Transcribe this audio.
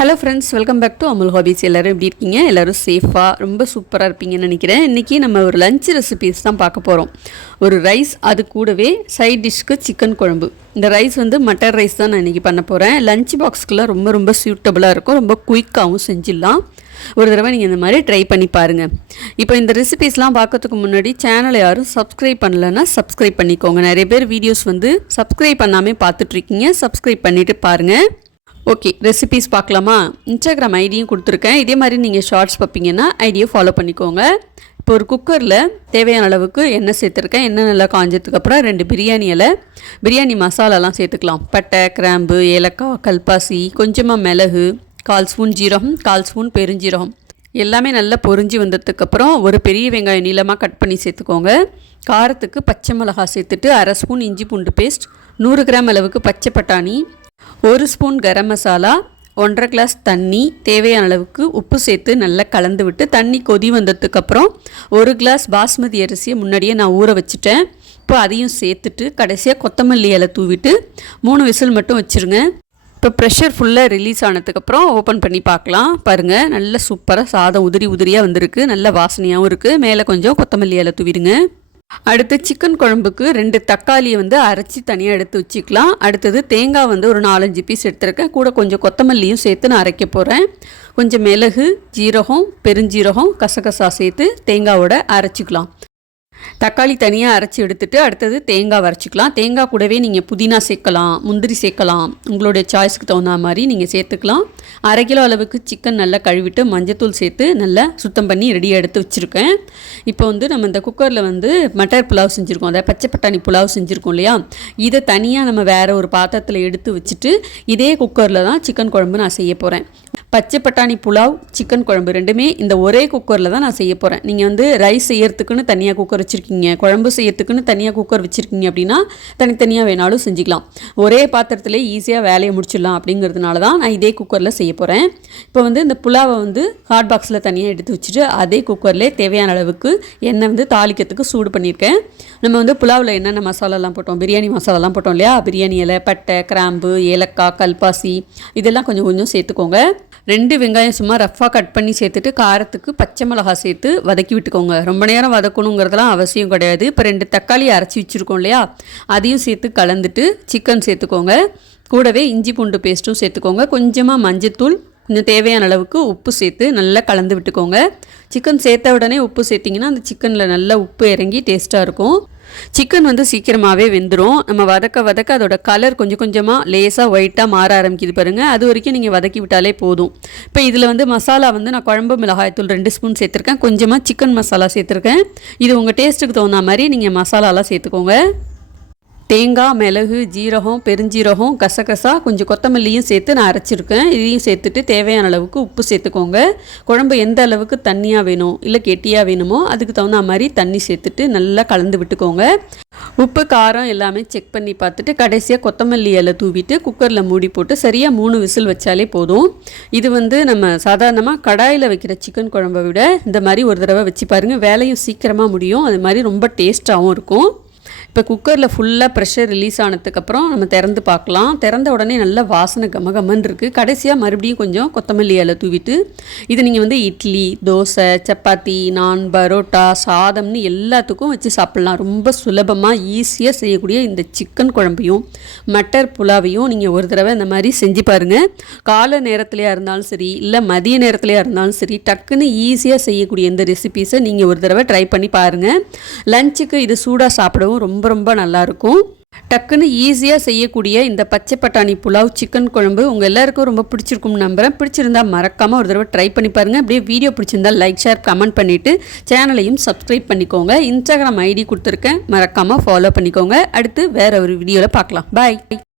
Hello friends, welcome back to Amul hobbies. எல்லோரும் எப்படி இருக்கீங்க? எல்லோரும் சேஃபாக ரொம்ப சூப்பராக இருப்பீங்கன்னு நினைக்கிறேன். இன்றைக்கி நம்ம ஒரு லஞ்ச் ரெசிபீஸ் தான் பார்க்க போகிறோம். ஒரு ரைஸ், அது கூடவே சைட் டிஷ்க்கு சிக்கன் குழம்பு. இந்த ரைஸ் மட்டர் ரைஸ் தான் நான் இன்றைக்கி பண்ண போகிறேன். லஞ்ச் பாக்ஸ்க்குலாம் ரொம்ப ரொம்ப சூட்டபுளாக இருக்கும். ரொம்ப குயிக்காகவும் செஞ்சிடலாம். ஒரு தடவை நீங்கள் இந்த மாதிரி ட்ரை பண்ணி பாருங்கள். இப்போ இந்த ரெசிபீஸ்லாம் பார்க்கறதுக்கு முன்னாடி சேனலை யாரும் சப்ஸ்கிரைப் பண்ணலைன்னா சப்ஸ்கிரைப் பண்ணிக்கோங்க. நிறைய பேர் வீடியோஸ் சப்ஸ்கிரைப் பண்ணாமல் பார்த்துட்ருக்கீங்க. சப்ஸ்கிரைப் பண்ணிவிட்டு பாருங்கள். ஓகே, ரெசிபீஸ் பார்க்கலாமா? இன்ஸ்டாகிராம் ஐடியும் கொடுத்துருக்கேன். இதே மாதிரி நீங்கள் ஷார்ட்ஸ் பார்ப்பீங்கன்னா ஐடியை ஃபாலோ பண்ணிக்கோங்க. இப்போ ஒரு குக்கரில் தேவையான அளவுக்கு எண்ணெய் சேர்த்துருக்கேன். எண்ணெய் நல்லா காஞ்சதுக்கப்புறம் 2 பிரியாணி இலை, பிரியாணி மசாலாலாம் சேர்த்துக்கலாம். பட்டை, கிராம்பு, ஏலக்காய், கல்பாசி, கொஞ்சமாக மிளகு, 1/4 ஸ்பூன் ஜீரகம், 1/4 ஸ்பூன் பெருஞ்சீரகம் எல்லாமே நல்லா பொரிஞ்சு வந்ததுக்கப்புறம் ஒரு பெரிய வெங்காயம் நீளமாக கட் பண்ணி சேர்த்துக்கோங்க. காரத்துக்கு பச்சை மிளகாய் சேர்த்துட்டு 1/2 ஸ்பூன் இஞ்சி பூண்டு பேஸ்ட், 100 கிராம் அளவுக்கு பச்சை பட்டாணி, 1 ஸ்பூன் கரம் மசாலா, 1/2 கிளாஸ் தண்ணி, தேவையான அளவுக்கு உப்பு சேர்த்து நல்லா கலந்து விட்டு தண்ணி கொதி வந்ததுக்கப்புறம் 1 கிளாஸ் பாஸ்மதி அரிசியை முன்னாடியே நான் ஊற வச்சுட்டேன். இப்போ அதையும் சேர்த்துட்டு கடைசியாக கொத்தமல்லி இலை தூவிட்டு 3 விசில் மட்டும் வச்சுருங்க. இப்போ ப்ரெஷர் ஃபுல்லாக ரிலீஸ் ஆனதுக்கப்புறம் ஓப்பன் பண்ணி பார்க்கலாம். பாருங்கள், நல்ல சூப்பராக சாதம் உதிரியாக வந்திருக்கு. நல்ல வாசனையாகவும் இருக்குது. மேலே கொஞ்சம் கொத்தமல்லி இலை தூவிடுங்க. அடுத்து சிக்கன் குழம்புக்கு 2 தக்காளியை அரைச்சி தனியாக எடுத்து வச்சுக்கலாம். அடுத்தது தேங்காய் ஒரு 4-5 பீஸ் எடுத்துருக்கேன். கூட கொஞ்சம் கொத்தமல்லியும் சேர்த்து நான் அரைக்க போகிறேன். கொஞ்சம் மிளகு, ஜீரகம், பெருஞ்சீரகம், கசகசா சேர்த்து தேங்காவோட அரைச்சிக்கலாம். தக்காளி தனியாக அரைச்சி எடுத்துகிட்டு அடுத்தது தேங்காய் அரைச்சிக்கலாம். தேங்காய் கூடவே நீங்கள் புதினா சேர்க்கலாம், முந்திரி சேர்க்கலாம். உங்களுடைய சாய்ஸுக்கு தகுந்த மாதிரி நீங்கள் சேர்த்துக்கலாம். 1/2 கிலோ அளவுக்கு சிக்கன் நல்லா கழுவிட்டு மஞ்சத்தூள் சேர்த்து நல்லா சுத்தம் பண்ணி ரெடியாக எடுத்து வச்சுருக்கேன். இப்போ நம்ம இந்த குக்கரில் மட்டர் புலாவ் செஞ்சுருக்கோம். அதை பச்சை பட்டாணி புலாவ் செஞ்சுருக்கோம் இல்லையா? இதை தனியாக நம்ம வேறு ஒரு பாத்திரத்தில் எடுத்து வச்சுட்டு இதே குக்கரில் தான் சிக்கன் குழம்பு நான் செய்ய போகிறேன். பச்சை பட்டாணி புலாவ், சிக்கன் குழம்பு ரெண்டுமே இந்த ஒரே குக்கரில் தான் நான் செய்ய போகிறேன். நீங்கள் ரைஸ் செய்யறதுக்குன்னு தனியாக குக்கர் வச்சுருக்கீங்க, குழம்பு செய்யறதுக்குன்னு தனியாக குக்கர் வச்சுருக்கீங்க அப்படின்னா தனித்தனியாக வேணாலும் செஞ்சுக்கலாம். ஒரே பாத்திரத்தில் ஈஸியாக வேலையை முடிச்சிடலாம். அப்படிங்கிறதுனால தான் நான் இதே குக்கரில் செய்ய போகிறேன். இப்போ இந்த புலாவை ஹாட் பாக்ஸில் தனியாக எடுத்து வச்சுட்டு அதே குக்கர்லேயே தேவையான அளவுக்கு எண்ணெய் தாளிக்கிறதுக்கு சூடு பண்ணியிருக்கேன். நம்ம புலாவில் என்னென்ன மசாலாலாம் போட்டோம், பிரியாணி மசாலாலாம் போட்டோம் இல்லையா? பிரியாணி இலை, பட்டை, கிராம்பு, ஏலக்காய், கல்பாசி இதெல்லாம் கொஞ்சம் கொஞ்சம் சேர்த்துக்கோங்க. 2 வெங்காயம் சும்மா ரஃப்பாக கட் பண்ணி சேர்த்துட்டு காரத்துக்கு பச்சை மிளகாய் சேர்த்து வதக்கி விட்டுக்கோங்க. ரொம்ப நேரம் வதக்கணுங்கிறதுலாம் அவசியம் கிடையாது. இப்போ 2 தக்காளி அரைச்சி வச்சுருக்கோம் இல்லையா? அதையும் சேர்த்து கலந்துட்டு சிக்கன் சேர்த்துக்கோங்க. கூடவே இஞ்சி பூண்டு பேஸ்ட்டும் சேர்த்துக்கோங்க. கொஞ்சமாக மஞ்சத்தூள், கொஞ்சம் தேவையான அளவுக்கு உப்பு சேர்த்து நல்லா கலந்து விட்டுக்கோங்க. சிக்கன் சேர்த்த உடனே உப்பு சேர்த்திங்கன்னா அந்த சிக்கனில் நல்லா உப்பு இறங்கி டேஸ்ட்டாக இருக்கும். சிக்கன் சீக்கிரமாகவே வெந்துடும். நம்ம வதக்க அதோட கலர் கொஞ்சம் கொஞ்சமாக லேசாக ஒயிட்டாக மாற ஆரம்பிக்குது பாருங்கள். அது வரைக்கும் நீங்கள் வதக்கி விட்டாலே போதும். இப்போ இதில் மசாலா நான் குழம்பு மிளகாய்த்தூள் 2 ஸ்பூன் சேர்த்துருக்கேன். கொஞ்சமாக சிக்கன் மசாலா சேர்த்துருக்கேன். இது உங்கள் டேஸ்ட்டுக்கு தகுந்த மாதிரி நீங்கள் மசாலாலாம் சேர்த்துக்கோங்க. தேங்காய், மிளகு, ஜீரகம், பெருஞ்சீரகம், கசகசா, கொஞ்சம் கொத்தமல்லியும் சேர்த்து நான் அரைச்சிருக்கேன். இதையும் சேர்த்துட்டு தேவையான அளவுக்கு உப்பு சேர்த்துக்கோங்க. குழம்பு எந்த அளவுக்கு தண்ணியாக வேணும் இல்லை கெட்டியாக வேணுமோ அதுக்கு தகுந்த மாதிரி தண்ணி சேர்த்துட்டு நல்லா கலந்து விட்டுக்கோங்க. உப்பு, காரம் எல்லாமே செக் பண்ணி பார்த்துட்டு கடைசியாக கொத்தமல்லி இலை தூவிட்டு குக்கரில் மூடி போட்டு சரியாக 3 விசில் வச்சாலே போதும். இது நம்ம சாதாரணமாக கடாயில் வைக்கிற சிக்கன் குழம்பை விட இந்த மாதிரி ஒரு தடவை வச்சு பாருங்கள். வேலையும் சீக்கிரமாக முடியும். அது மாதிரி ரொம்ப டேஸ்ட்டாகவும் இருக்கும். இப்போ குக்கரில் ஃபுல்லாக ப்ரெஷர் ரிலீஸ் ஆனதுக்கப்புறம் நம்ம திறந்து பார்க்கலாம். திறந்த உடனே நல்ல வாசனை கமகமன்னு இருக்குது. கடைசியாக மறுபடியும் கொஞ்சம் கொத்தமல்லி இலை தூவிட்டு இது நீங்கள் இட்லி, தோசை, சப்பாத்தி, நான், பரோட்டா, சாதம்னு எல்லாத்துக்கும் வச்சு சாப்பிட்லாம். ரொம்ப சுலபமாக ஈஸியாக செய்யக்கூடிய இந்த சிக்கன் குழம்பையும் மட்டர் புலாவையும் நீங்கள் ஒரு தடவை இந்த மாதிரி செஞ்சு பாருங்கள். காலை நேரத்துலையாக இருந்தாலும் சரி இல்லை மதிய நேரத்துலையாக இருந்தாலும் சரி டக்குன்னு ஈஸியாக செய்யக்கூடிய இந்த ரெசிபீஸை நீங்கள் ஒரு தடவை ட்ரை பண்ணி பாருங்கள். லஞ்சுக்கு இது சூடாக சாப்பிடவும் ரொம்ப ரொம்ப நல்லாயிருக்கும். டக்குன்னு ஈஸியாக செய்யக்கூடிய இந்த பச்சை பட்டாணி புலாவ், சிக்கன் குழம்பு உங்கள் எல்லாருக்கும் ரொம்ப பிடிச்சிருக்கும்னு நம்புகிறேன். பிடிச்சிருந்தா மறக்காமல் ஒரு தடவை ட்ரை பண்ணி பாருங்கள். அப்படியே வீடியோ பிடிச்சிருந்தா லைக், ஷேர், கமெண்ட் பண்ணிவிட்டு சேனலையும் சப்ஸ்கிரைப் பண்ணிக்கோங்க. இன்ஸ்டாகிராம் ஐடி கொடுத்துருக்கேன், மறக்காமல் ஃபாலோ பண்ணிக்கோங்க. அடுத்து வேறு ஒரு வீடியோவில் பார்க்கலாம். பாய்.